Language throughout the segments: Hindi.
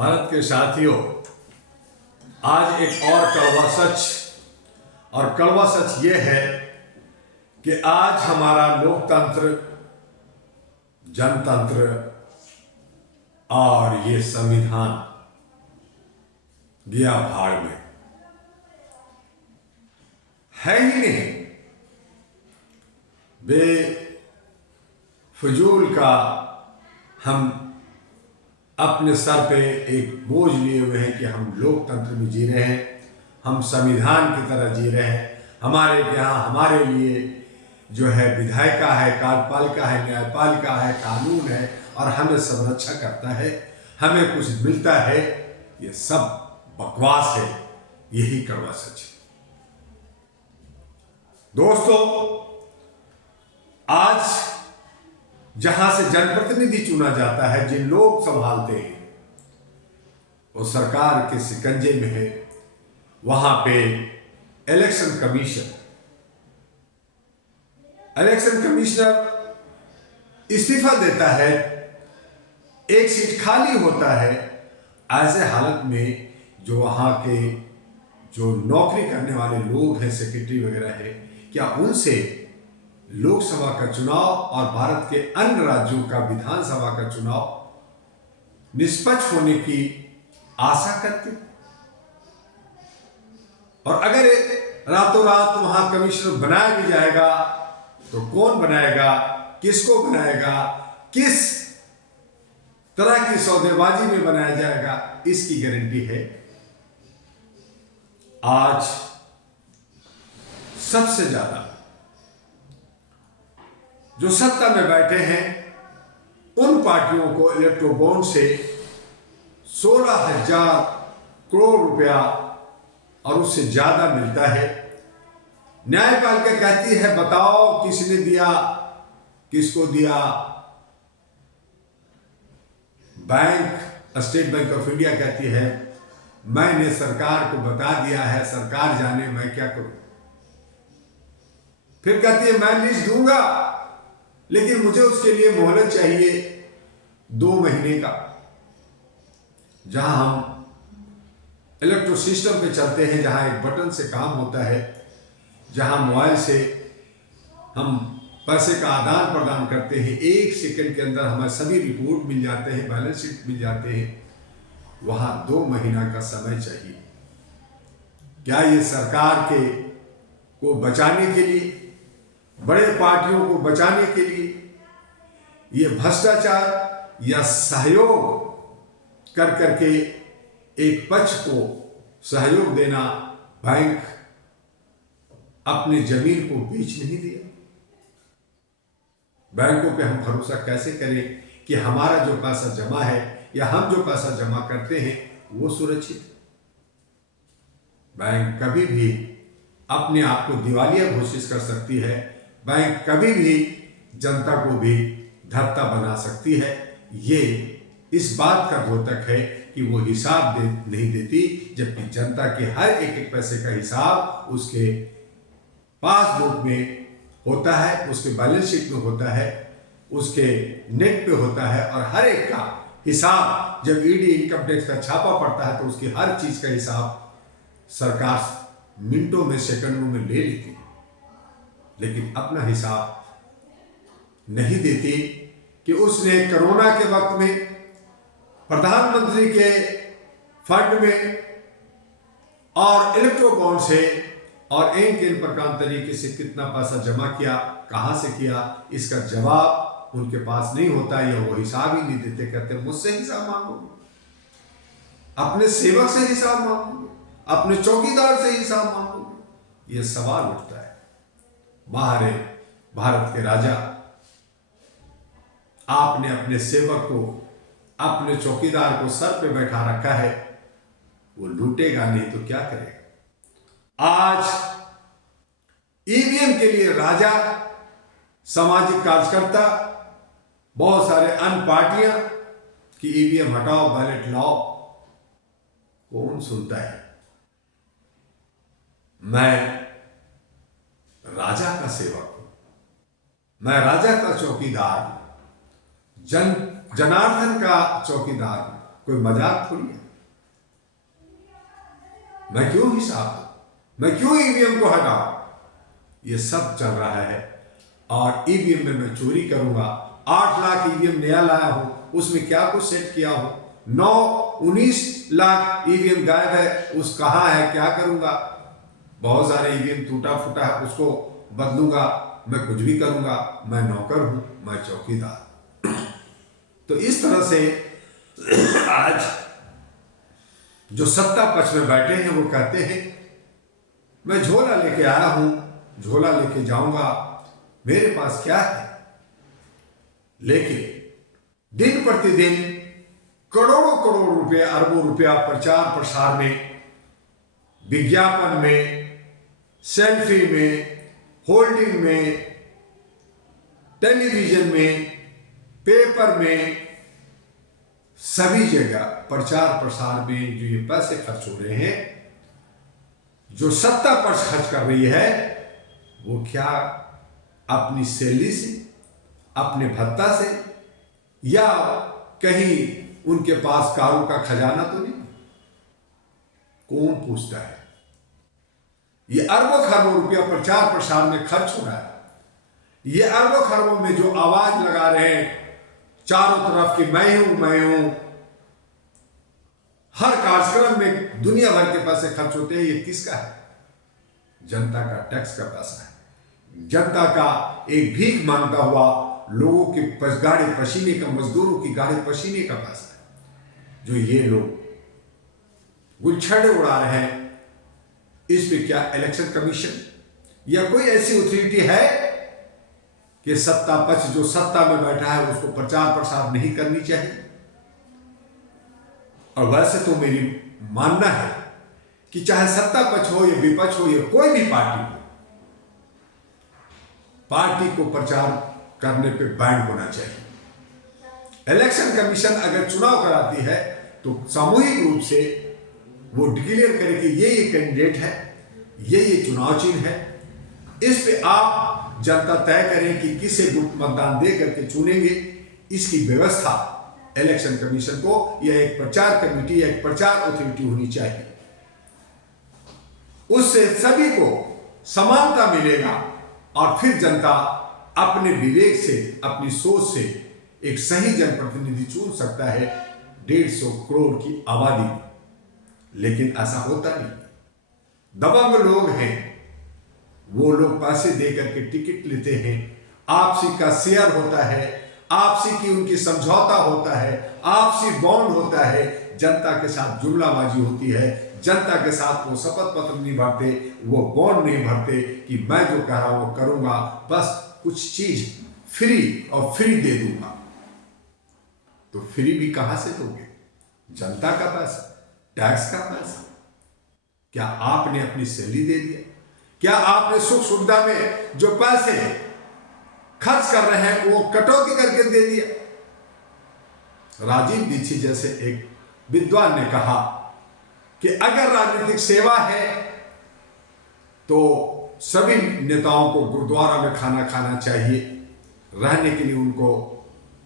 भारत के साथियों, आज एक और कड़वा सच, और कड़वा सच ये है कि आज हमारा लोकतंत्र, जनतंत्र और ये संविधान गया भाड़ में, है ही नहीं। बेफजूल का हम अपने सर पे एक बोझ लिए हुए हैं कि हम लोकतंत्र में जी रहे हैं, हम संविधान की तरह जी रहे हैं। हमारे यहाँ हमारे लिए जो है विधायिका है, कार्यपालिका है, न्यायपालिका है, कानून है और हमें सब रक्षा करता है, हमें कुछ मिलता है। ये सब बकवास है, यही कड़वा सच है। दोस्तों, आज जहां से जनप्रतिनिधि चुना जाता है, जिन लोग संभालते हैं, वो सरकार के शिकंजे में है। वहां पे इलेक्शन कमिश्नर इस्तीफा देता है, एक सीट खाली होता है। ऐसे हालत में जो वहां के जो नौकरी करने वाले लोग हैं, सेक्रेटरी वगैरह है, क्या उनसे लोकसभा का चुनाव और भारत के अन्य राज्यों का विधानसभा का चुनाव निष्पक्ष होने की आशा करते? और अगर रातों रात वहां कमिश्नर बनाया भी जाएगा तो कौन बनाएगा, किसको बनाएगा, किस तरह की सौदेबाजी में बनाया जाएगा, इसकी गारंटी है? आज सबसे ज्यादा जो सत्ता में बैठे हैं, उन पार्टियों को इलेक्ट्रो बॉन्ड से 16,000 करोड़ रुपया और उससे ज्यादा मिलता है। न्यायपालिका कहती है बताओ किसने दिया, किसको दिया। स्टेट बैंक ऑफ इंडिया कहती है मैंने सरकार को बता दिया है, सरकार जाने मैं क्या करूं। फिर कहती है मैं लिस्ट दूंगा, लेकिन मुझे उसके लिए मोहलत चाहिए 2 महीने का। जहां हम इलेक्ट्रो सिस्टम पे चलते हैं, जहां एक बटन से काम होता है, जहां मोबाइल से हम पैसे का आदान प्रदान करते हैं, 1 सेकंड के अंदर हमें सभी रिपोर्ट मिल जाते हैं, बैलेंस शीट मिल जाते हैं, वहां 2 महीना का समय चाहिए। क्या ये सरकार को बचाने के लिए, बड़े पार्टियों को बचाने के लिए, ये भ्रष्टाचार या सहयोग कर करके एक पक्ष को सहयोग देना? बैंक अपनी जमीन को बेच नहीं दिया। बैंकों पे हम भरोसा कैसे करें कि हमारा जो पैसा जमा है या हम जो पैसा जमा करते हैं वो सुरक्षित है? बैंक कभी भी अपने आप को दिवालिया घोषित कर सकती है, बैंक कभी भी जनता को भी धत्ता बना सकती है। ये इस बात का द्योतक है कि वो हिसाब नहीं देती, जबकि जनता के हर एक पैसे का हिसाब उसके पासबुक में होता है, उसके बैलेंस शीट में होता है, उसके नेट पे होता है। और हर एक का हिसाब जब ईडी इनकम टैक्स का छापा पड़ता है तो उसकी हर चीज का हिसाब सरकार मिनटों में, सेकंडों में ले लेती है, लेकिन अपना हिसाब नहीं देती कि उसने कोरोना के वक्त में प्रधानमंत्री के फंड में और इलेक्ट्रो बॉन्ड से और इन प्रकार तरीके से कितना पैसा जमा किया, कहां से किया, इसका जवाब उनके पास नहीं होता, या वो हिसाब ही नहीं देते। कहते मुझसे हिसाब मांगोगे, अपने सेवक से हिसाब मांगोगे, अपने चौकीदार से हिसाब मांगोगे? ये सवाल उठता है। बाहर भारत के राजा, आपने अपने सेवक को, अपने चौकीदार को सर पे बैठा रखा है, वो लूटेगा नहीं तो क्या करेगा? आज ईवीएम के लिए राजा, सामाजिक कार्यकर्ता, बहुत सारे अन्य पार्टियां कि ईवीएम हटाओ, बैलेट लाओ, कौन सुनता है? मैं राजा का सेवक हूं, मैं राजा का चौकीदार हूं, जनार्दन का चौकीदार हूं। कोई मजाक थोड़ी है। मैं क्यों हिसाब दूं, मैं क्यों ईवीएम को हटाऊं? ये सब चल रहा है और ईवीएम में मैं चोरी करूंगा। 8 लाख ईवीएम नया लाया हूं, उसमें क्या कुछ सेट किया हूं। 19 लाख ईवीएम गायब है, उस कहाँ है, क्या करूंगा? बहुत सारे ईवीएम टूटा फूटा है, उसको बदलूंगा, मैं कुछ भी करूंगा। मैं नौकर हूं, मैं चौकीदार। तो इस तरह से आज जो सत्ता पक्ष में बैठे हैं वो कहते हैं मैं झोला लेके आया हूं, झोला लेके जाऊंगा, मेरे पास क्या है। लेकिन दिन प्रतिदिन करोड़ों करोड़ रुपए, अरबों रुपया प्रचार प्रसार में, विज्ञापन में, सेल्फी में, होल्डिंग में, टेलीविजन में, पेपर में, सभी जगह प्रचार प्रसार में जो ये पैसे खर्च हो रहे हैं, जो सत्ता पक्ष खर्च कर रही है, वो क्या अपनी सैलरी से, अपने भत्ता से, या कहीं उनके पास कारों का खजाना तो नहीं? कौन पूछता है? ये अरबों खरबों रुपया प्रचार प्रसार में खर्च हो रहा है। ये अरबों खरबों में जो आवाज लगा रहे हैं चारों तरफ कि मैं हूं, हर कार्यक्रम में दुनिया भर के पैसे खर्च होते हैं, ये किसका है? जनता का टैक्स का पैसा है। जनता का एक भीख मांगता हुआ लोगों के गाढ़े पसीने का, मजदूरों की गाढ़े पसीने का पैसा है, जो ये लोग गुलछड़े उड़ा रहे हैं। इस पे क्या इलेक्शन कमीशन या कोई ऐसी अथॉरिटी है कि सत्ता पक्ष जो सत्ता में बैठा है उसको प्रचार प्रसार नहीं करनी चाहिए? और वैसे तो मेरी मानना है कि चाहे सत्ता पक्ष हो या विपक्ष हो या कोई भी पार्टी हो, पार्टी को प्रचार करने पे बैन होना चाहिए। इलेक्शन कमीशन अगर चुनाव कराती है तो सामूहिक रूप से वो डिक्लेयर करे कि ये कैंडिडेट है, ये चुनाव चिन्ह है, इस पे आप जनता तय करें कि किसे मतदान दे करके चुनेंगे। इसकी व्यवस्था इलेक्शन कमीशन को या एक प्रचार कमेटी या एक प्रचार अथॉरिटी होनी चाहिए। उससे सभी को समानता मिलेगा और फिर जनता अपने विवेक से, अपनी सोच से एक सही जनप्रतिनिधि चुन सकता है 150 करोड़ की आबादी में। लेकिन ऐसा होता नहीं। दबंग लोग हैं, वो लोग पैसे दे करके टिकट लेते हैं, आपसी का शेयर होता है, आपसी की उनकी समझौता होता है, आपसी बॉन्ड होता है, जनता के साथ जुमलाबाजी होती है, जनता के साथ वो शपथ पत्र नहीं भरते, वो बॉन्ड नहीं भरते कि मैं जो कह रहा हूं वो करूंगा, बस कुछ चीज फ्री और फ्री दे दूंगा। तो फ्री भी कहां से दोगे? जनता का पैसा, टैक्स का पैसा। क्या आपने अपनी सैलरी दे दिया? क्या आपने सुख सुविधा में जो पैसे खर्च कर रहे हैं वो कटौती करके दे दिया? राजीव दीक्षित जैसे एक विद्वान ने कहा कि अगर राजनीतिक सेवा है तो सभी नेताओं को गुरुद्वारा में खाना खाना चाहिए, रहने के लिए उनको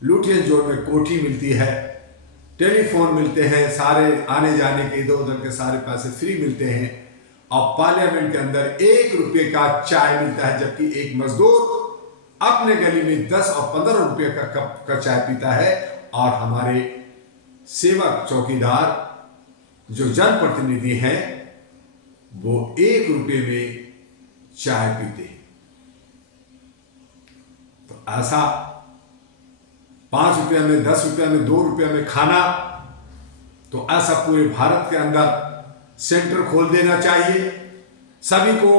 लुटियन जोन में कोठी मिलती है, टेलीफोन मिलते हैं, सारे आने जाने के इधर उधर के सारे पैसे फ्री मिलते हैं, और पार्लियामेंट के अंदर 1 रुपये का चाय मिलता है, जबकि एक मजदूर अपने गली में 10 और 15 रुपये का कप का चाय पीता है, और हमारे सेवक चौकीदार जो जनप्रतिनिधि हैं वो 1 रुपये में चाय पीते हैं। तो ऐसा 5 रुपये में, 10 रुपये में, 2 रुपये में खाना, तो ऐसा पूरे भारत के अंदर सेंटर खोल देना चाहिए। सभी को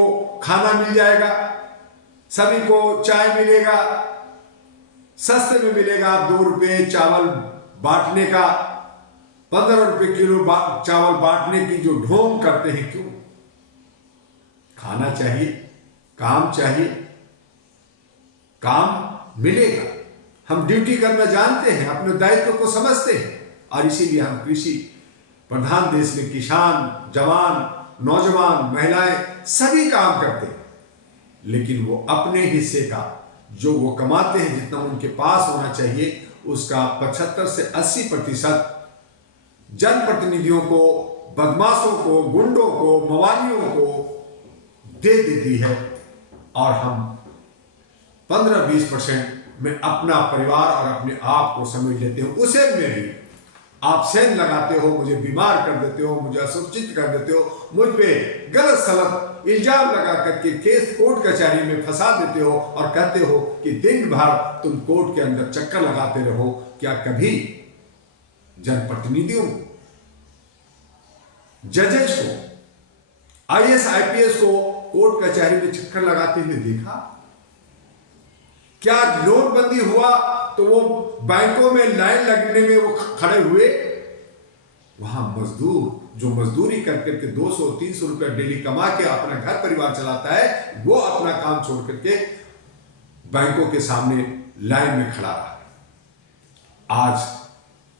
खाना मिल जाएगा, सभी को चाय मिलेगा, सस्ते में मिलेगा। 2 रुपये चावल बांटने का, 15 रुपये किलो चावल बांटने की जो ढोंग करते हैं, क्यों? खाना चाहिए, काम चाहिए, काम मिलेगा। हम ड्यूटी करना जानते हैं, अपने दायित्व को समझते हैं, और इसीलिए हम कृषि प्रधान देश में किसान, जवान, नौजवान, महिलाएं सभी काम करते हैं। लेकिन वो अपने हिस्से का जो वो कमाते हैं, जितना उनके पास होना चाहिए, उसका 75 से 80% जनप्रतिनिधियों को, बदमाशों को, गुंडों को, मवालियों को दे देती है और हम 15-20% में अपना परिवार और अपने आप को समझ लेते हो। उसे में भी आप सेंध लगाते हो, मुझे बीमार कर देते हो, मुझे असुरक्षित कर देते हो, मुझ पे गलत सलत इल्जाम लगा करके केस कोर्ट कचहरी में फंसा देते हो और कहते हो कि दिन भर तुम कोर्ट के अंदर चक्कर लगाते रहो। क्या कभी जनप्रतिनिधियों को, जजेस को, IAS IPS को कोर्ट कचहरी में चक्कर लगाते हुए देखा? क्या नोटबंदी हुआ तो वो बैंकों में लाइन लगने में वो खड़े हुए? वहां मजदूर जो मजदूरी कर करके 200-300 रुपया डेली कमा के अपना घर परिवार चलाता है, वो अपना काम छोड़ करके बैंकों के सामने लाइन में खड़ा रहा। आज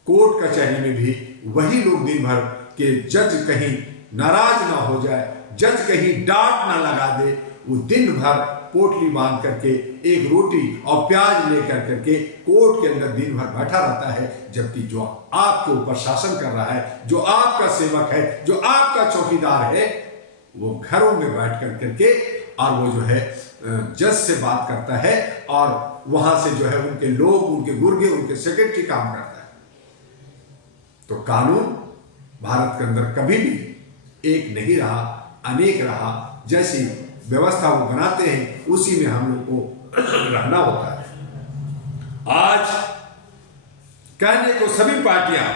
कोर्ट कचहरी में भी वही लोग दिन भर के, जज कहीं नाराज ना हो जाए, जज कहीं डांट ना लगा दे, वो दिन भर पोटली बांध करके एक रोटी और प्याज लेकर करके कोर्ट के अंदर दिन भर बैठा रहता है। जबकि जो आपके ऊपर शासन कर रहा है, जो आपका सेवक है, जो आपका चौकीदार है, वो घरों में बैठ कर करके और वो जो है जज से बात करता है और वहां से जो है उनके लोग, उनके गुर्गे, उनके सेक्रेटरी काम करता है। तो कानून भारत के अंदर कभी भी एक नहीं रहा, अनेक रहा। जैसी व्यवस्था वो बनाते हैं उसी में हम लोग को रहना होता है। आज कहने को सभी पार्टियां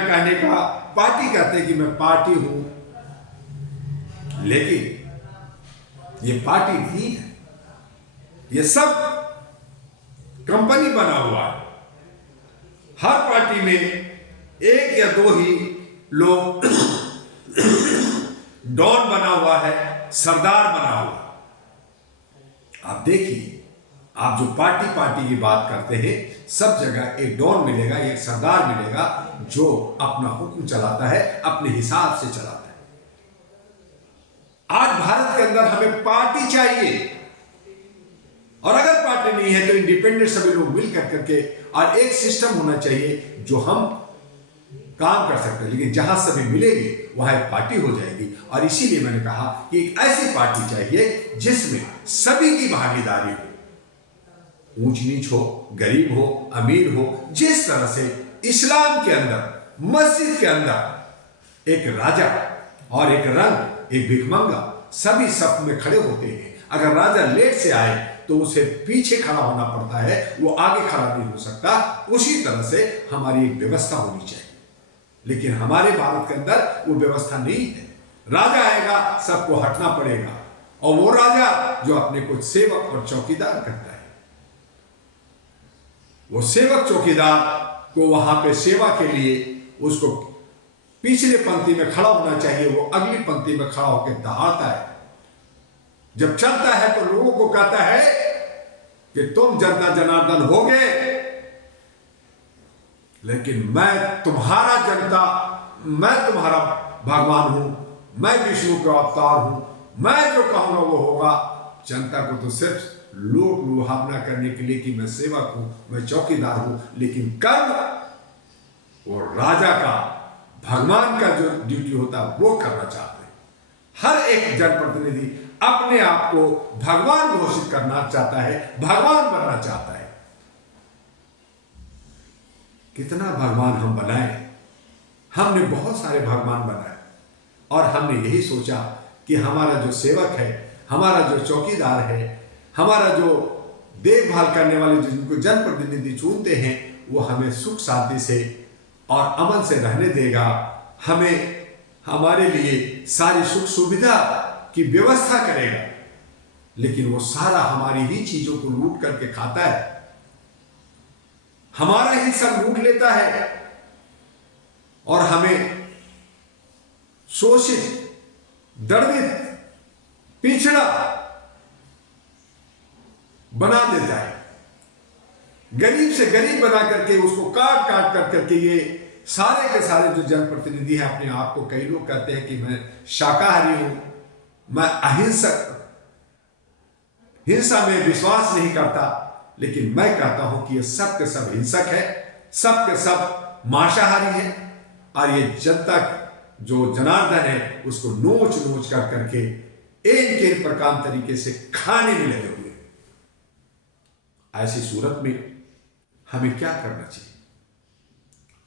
कहने का, पार्टी कहते हैं कि मैं पार्टी हूं, लेकिन ये पार्टी नहीं है, ये सब कंपनी बना हुआ है। हर पार्टी में एक या दो ही लोग डॉन बना हुआ है, सरदार बना हुआ। आप देखिए, आप जो पार्टी की बात करते हैं, सब जगह एक डॉन मिलेगा, एक सरदार मिलेगा जो अपना हुक्म चलाता है, अपने हिसाब से चलाता है। आज भारत के अंदर हमें पार्टी चाहिए, और अगर पार्टी नहीं है तो इंडिपेंडेंट सभी लोग मिलकर करके और एक सिस्टम होना चाहिए जो हम काम कर सकते हैं। लेकिन जहां सभी मिलेंगे वहां एक पार्टी हो जाएगी। और इसीलिए मैंने कहा कि एक ऐसी पार्टी चाहिए जिसमें सभी की भागीदारी हो, ऊंच नीच हो, गरीब हो, अमीर हो। जिस तरह से इस्लाम के अंदर मस्जिद के अंदर एक राजा और एक रंग, एक भिखमंगा सभी सफ में खड़े होते हैं। अगर राजा लेट से आए तो उसे पीछे खड़ा होना पड़ता है, वो आगे खड़ा नहीं हो सकता। उसी तरह से हमारी एक व्यवस्था होनी चाहिए। लेकिन हमारे भारत के अंदर वो व्यवस्था नहीं है। राजा आएगा, सबको हटना पड़ेगा, और वो राजा जो अपने को सेवक और चौकीदार करता है, वो सेवक चौकीदार को वहां पे सेवा के लिए उसको पिछले पंक्ति में खड़ा होना चाहिए, वो अगली पंक्ति में खड़ा होकर दहाड़ता है। जब चलता है तो लोगों को कहता है कि तुम जनता जनार्दन होगे, लेकिन मैं तुम्हारा जनता, मैं तुम्हारा भगवान हूं, मैं विष्णु का अवतार हूं, मैं जो कहूंगा वो होगा। जनता को तो सिर्फ लूट लुहावना करने के लिए कि मैं सेवक हूं, मैं चौकीदार हूं, लेकिन कर्म वो राजा का, भगवान का जो ड्यूटी होता है वो करना चाहते हैं। हर एक जनप्रतिनिधि अपने आप को भगवान घोषित करना चाहता है, भगवान बनना चाहता है। कितना भगवान हम बनाए, हमने बहुत सारे भगवान बनाए, और हमने यही सोचा कि हमारा जो सेवक है, हमारा जो चौकीदार है, हमारा जो देखभाल करने वाले जिनको जनप्रतिनिधि चुनते हैं, वो हमें सुख शांति से और अमन से रहने देगा, हमें हमारे लिए सारी सुख सुविधा की व्यवस्था करेगा। लेकिन वो सारा हमारी ही चीजों को लूट करके खाता है, हमारा ही सब लूट लेता है और हमें शोषित, दंडित, पिछड़ा बना देता है। गरीब से गरीब बना करके उसको काट काट कर करके ये सारे के सारे जो जनप्रतिनिधि हैं, अपने आप को कई लोग कहते हैं कि मैं शाकाहारी हूं, मैं अहिंसक, हिंसा में विश्वास नहीं करता, लेकिन मैं कहता हूं कि ये सब के सब हिंसक है, सब के सब मांसाहारी है और ये जनता जो जनार्दन है उसको नोच नोच कर करके एक के प्रकार तरीके से खाने में लगे हुए। ऐसी सूरत में हमें क्या करना चाहिए?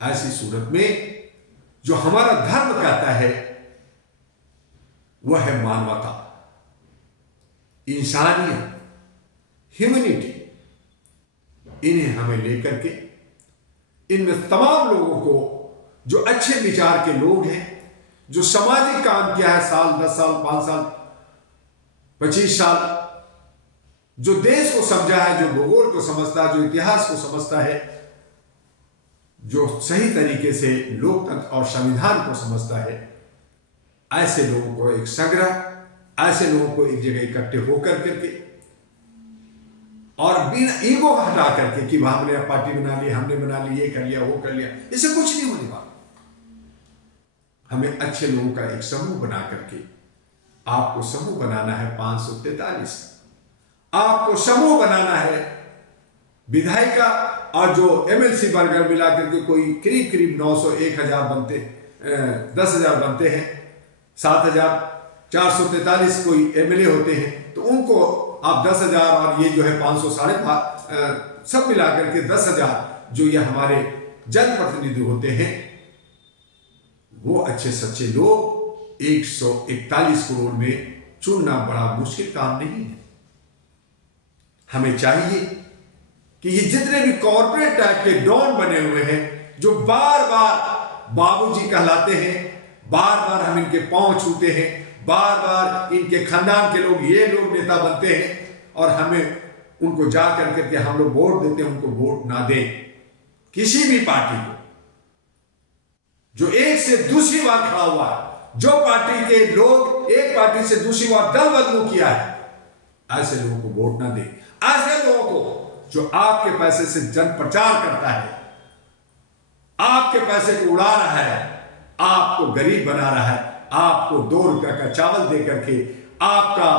ऐसी सूरत में जो हमारा धर्म कहता है वह है मानवता, इंसानियत, ह्यूमैनिटी। इन्हें हमें लेकर के इनमें तमाम लोगों को जो अच्छे विचार के लोग हैं, जो सामाजिक काम किया है साल 10 साल 5 साल 25 साल, जो देश को समझा है, जो भूगोल को समझता है, जो इतिहास को समझता है, जो सही तरीके से लोकतंत्र और संविधान को समझता है, ऐसे लोगों को एक संग्रह, ऐसे लोगों को एक जगह इकट्ठे होकर करके और बिना ईगो हटा करके कि हमने पार्टी बना ली, हमने बना ली, ये कर लिया, वो कर लिया, इससे कुछ नहीं होने वाला। हमें अच्छे लोगों का एक समूह बना करके, आपको समूह बनाना है 543, आपको समूह बनाना है विधायिका और जो एमएलसी बर्गर मिला करके कोई करीब करीब 900 1000 बनते 10,000 बनते हैं, 7,443 कोई एमएलए होते हैं, तो उनको आप 10,000 और ये जो है 500 सब मिला करके 10,000 जो ये हमारे जनप्रतिनिधि होते हैं, वो अच्छे सच्चे लोग 141 करोड़ में चुनना बड़ा मुश्किल काम नहीं है। हमें चाहिए कि ये जितने भी कॉर्पोरेट टाइप के डॉन बने हुए हैं, जो बार बार बाबूजी कहलाते हैं, बार बार हम इनके पांव छूते हैं, बार बार इनके खानदान के लोग, ये लोग नेता बनते हैं और हमें उनको जा करके हम लोग वोट देते हैं, उनको वोट ना दें। किसी भी पार्टी को जो एक से दूसरी बार खड़ा हुआ है, जो पार्टी के लोग एक पार्टी से दूसरी बार दल बदलू किया है, ऐसे लोगों को वोट ना दें। ऐसे लोगों को जो आपके पैसे से जन प्रचार करता है, आपके पैसे को उड़ा रहा है, आपको गरीब बना रहा है, आपको 2 रुपए का चावल दे करके आपका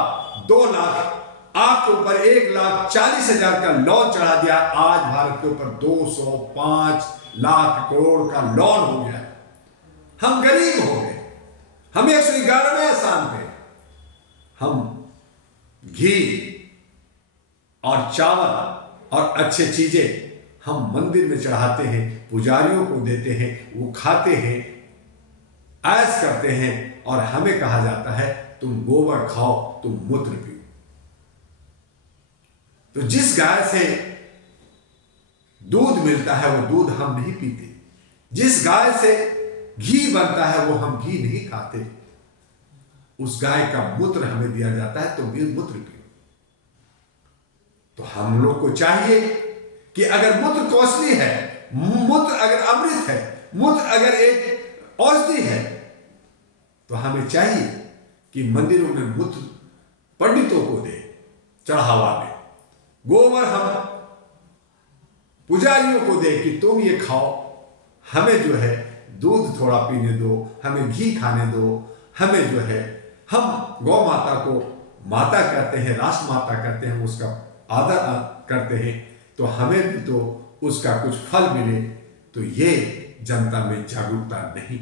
2 लाख आपके ऊपर 1,40,000 का लोन चढ़ा दिया। आज भारत के ऊपर 205 लाख करोड़ का लोन हो गया। हम गरीब हो गए, हम 111वें स्थान पे। हम घी और चावल और अच्छे चीजें हम मंदिर में चढ़ाते हैं, पुजारियों को देते हैं, वो खाते हैं, ऐश करते हैं, और हमें कहा जाता है तुम गोबर खाओ, तुम मूत्र पियो। तो जिस गाय से दूध मिलता है वो दूध हम नहीं पीते, जिस गाय से घी बनता है वो हम घी नहीं खाते, उस गाय का मूत्र हमें दिया जाता है, तो मूत्र पियो। तो हम लोग को चाहिए कि अगर मूत्र कॉस्टली है, मूत्र अगर अमृत है, मूत्र अगर एक औषधि है, तो हमें चाहिए कि मंदिरों में मूत्र पंडितों को दे चढ़ावा में, गोबर हम पुजारियों को दे कि तुम ये खाओ, हमें जो है दूध थोड़ा पीने दो, हमें घी खाने दो, हमें जो है, हम गौ माता को माता कहते हैं, राष्ट्र माता कहते हैं, उसका आदर करते हैं, तो हमें भी तो उसका कुछ फल मिले। तो ये जनता में जागरूकता नहीं।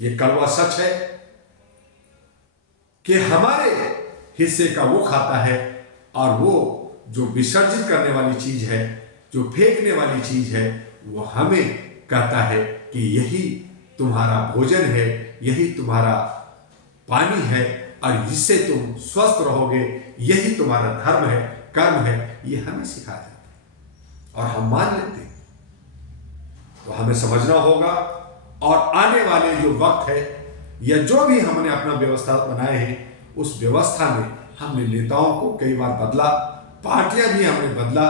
ये कड़वा सच है कि हमारे हिस्से का वो खाता है, और वो जो विसर्जित करने वाली चीज है, जो फेंकने वाली चीज है, वो हमें कहता है कि यही तुम्हारा भोजन है, यही तुम्हारा पानी है, और इससे तुम स्वस्थ रहोगे, यही तुम्हारा धर्म है, कर्म है। ये हमें सिखाया जाता है और हम मान लेते हैं। तो हमें समझना होगा, और आने वाले जो वक्त है, या जो भी हमने अपना व्यवस्था बनाए हैं, उस व्यवस्था में हमने नेताओं को कई बार बदला, पार्टियां भी हमने बदला,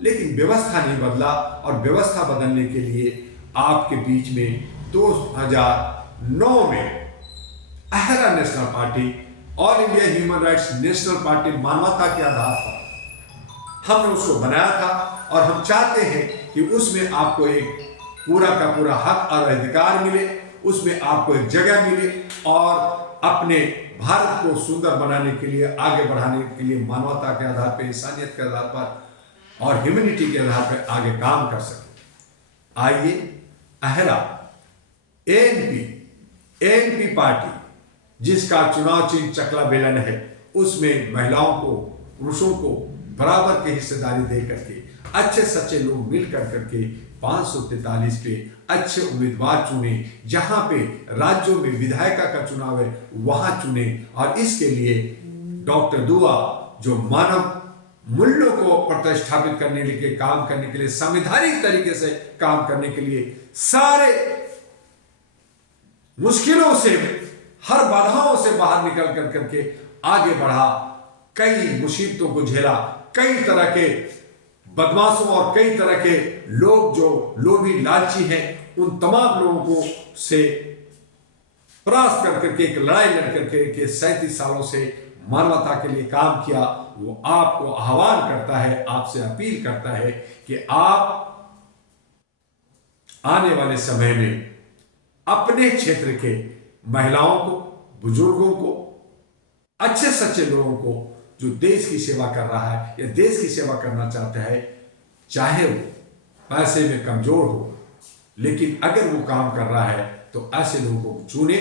लेकिन व्यवस्था नहीं बदला। और व्यवस्था बदलने के लिए आपके बीच में 2009 में अहरा national party, all India human rights national party, मानवता के आधार पर हमने उसको बनाया था, और हम चाहते हैं कि उसमें आपको एक पूरा का पूरा हक और अधिकार मिले, उसमें आपको एक जगह मिले, और अपने भारत को सुंदर बनाने के लिए, आगे बढ़ाने के लिए मानवता के आधार पर, इंसानियत के आधार पर और ह्यूमैनिटी के आधार पर आगे काम कर सके। आइए अहरा एएनपी पार्टी जिसका चुनाव चिन्ह चकला बेलन है, उसमें महिलाओं को, पुरुषों को बराबर की हिस्सेदारी दे करके अच्छे सच्चे लोग मिल करके 543 पे अच्छे उम्मीदवार चुने। जहां पे राज्यों में विधायिका का चुनाव है वहां चुने, और इसके लिए डॉक्टर दुआ जो मानव मूल्यों को प्रतिष्ठापित करने के लिए, काम करने के लिए, संवैधानिक तरीके से काम करने के लिए, सारे मुश्किलों से, हर बाधाओं से बाहर निकल करके आगे बढ़ा, कई मुसीबतों को झेला, कई तरह के बदमाशों और कई तरह के लोग जो लोभी लालची हैं, उन तमाम लोगों को से परास्त करके एक लड़ाई लड़ करके 37 सालों से मानवता के लिए काम किया। वो आपको आह्वान करता है, आपसे अपील करता है कि आप आने वाले समय में अपने क्षेत्र के महिलाओं को, बुजुर्गों को, अच्छे सच्चे लोगों को जो देश की सेवा कर रहा है या देश की सेवा करना चाहता है, चाहे वो पैसे में कमजोर हो, लेकिन अगर वो काम कर रहा है तो ऐसे लोगों को चुने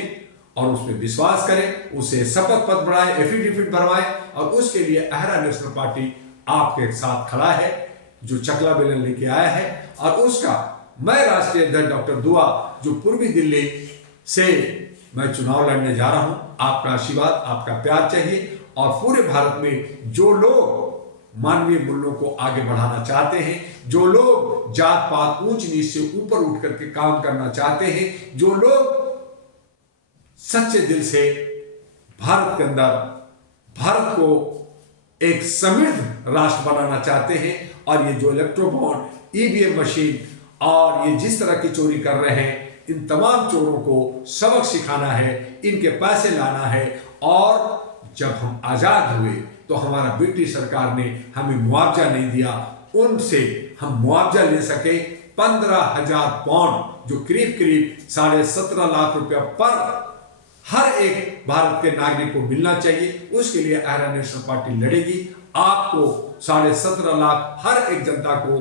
और उस पर विश्वास करें, उसे शपथ पत्र बढ़ाए, एफिडेविट भरवाए, और उसके लिए अहरा नेशनल पार्टी आपके साथ खड़ा है, जो चकला बेलन लेके आया है। और उसका मैं राष्ट्रीय अध्यक्ष डॉक्टर दुआ, जो पूर्वी दिल्ली से मैं चुनाव लड़ने जा रहा हूं, आपका आशीर्वाद, आपका प्यार चाहिए। और पूरे भारत में जो लोग मानवीय मूल्यों को आगे बढ़ाना चाहते हैं, जो लोग जात पात ऊंच नीच से ऊपर उठ करके काम करना चाहते हैं, जो लोग सच्चे दिल से भारत के अंदर भारत को एक समृद्ध राष्ट्र बनाना चाहते हैं, और ये जो इलेक्ट्रोबॉन्ड, ईवीएम मशीन और ये जिस तरह की चोरी कर रहे हैं, इन तमाम चोरों को सबक सिखाना है, इनके पैसे लाना है। और जब हम आजाद हुए तो हमारा ब्रिटिश सरकार ने हमें मुआवजा नहीं दिया, उनसे हम मुआवजा ले सके 15,000 पाउंड, जो करीब 17.5 लाख रुपया पर हर एक भारत के नागरिक को मिलना चाहिए। उसके लिए अहरा नेशनल पार्टी लड़ेगी। आपको 17.5 लाख हर एक जनता को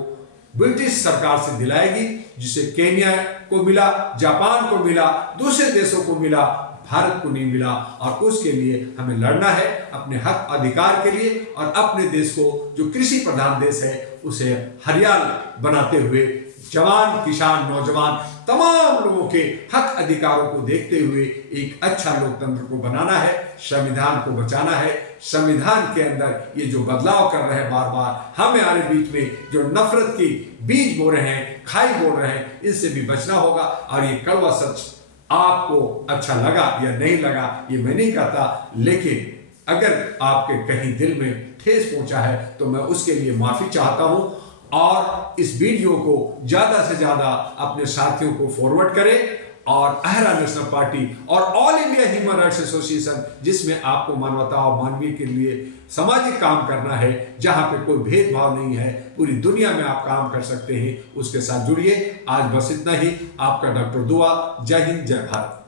ब्रिटिश सरकार से दिलाएगी, जिसे केन्या को मिला, जापान को मिला, दूसरे देशों को मिला, भारत को नहीं मिला। और उसके लिए हमें लड़ना है, अपने हक अधिकार के लिए, और अपने देश को जो कृषि प्रधान देश है उसे हरियाल बनाते हुए जवान, किसान, नौजवान तमाम लोगों के हक अधिकारों को देखते हुए एक अच्छा लोकतंत्र को बनाना है, संविधान को बचाना है। संविधान के अंदर ये जो बदलाव कर रहे हैं बार बार हमें आने बीच में, जो नफरत की बीज बो रहे हैं, खाई बोल रहे हैं, इससे भी बचना होगा। और ये कड़वा सच आपको अच्छा लगा या नहीं लगा ये मैं नहीं कहता, लेकिन अगर आपके कहीं दिल में ठेस पहुंचा है तो मैं उसके लिए माफी चाहता हूं। और इस वीडियो को ज्यादा से ज्यादा अपने साथियों को फॉरवर्ड करें, और अहरा नेशनल पार्टी और all India human rights association, जिसमें आपको मानवता और मानवीय के लिए सामाजिक काम करना है, जहां पे कोई भेदभाव नहीं है, पूरी दुनिया में आप काम कर सकते हैं, उसके साथ जुड़िए। आज बस इतना ही। आपका डॉक्टर दुआ। जय हिंद, जय भारत।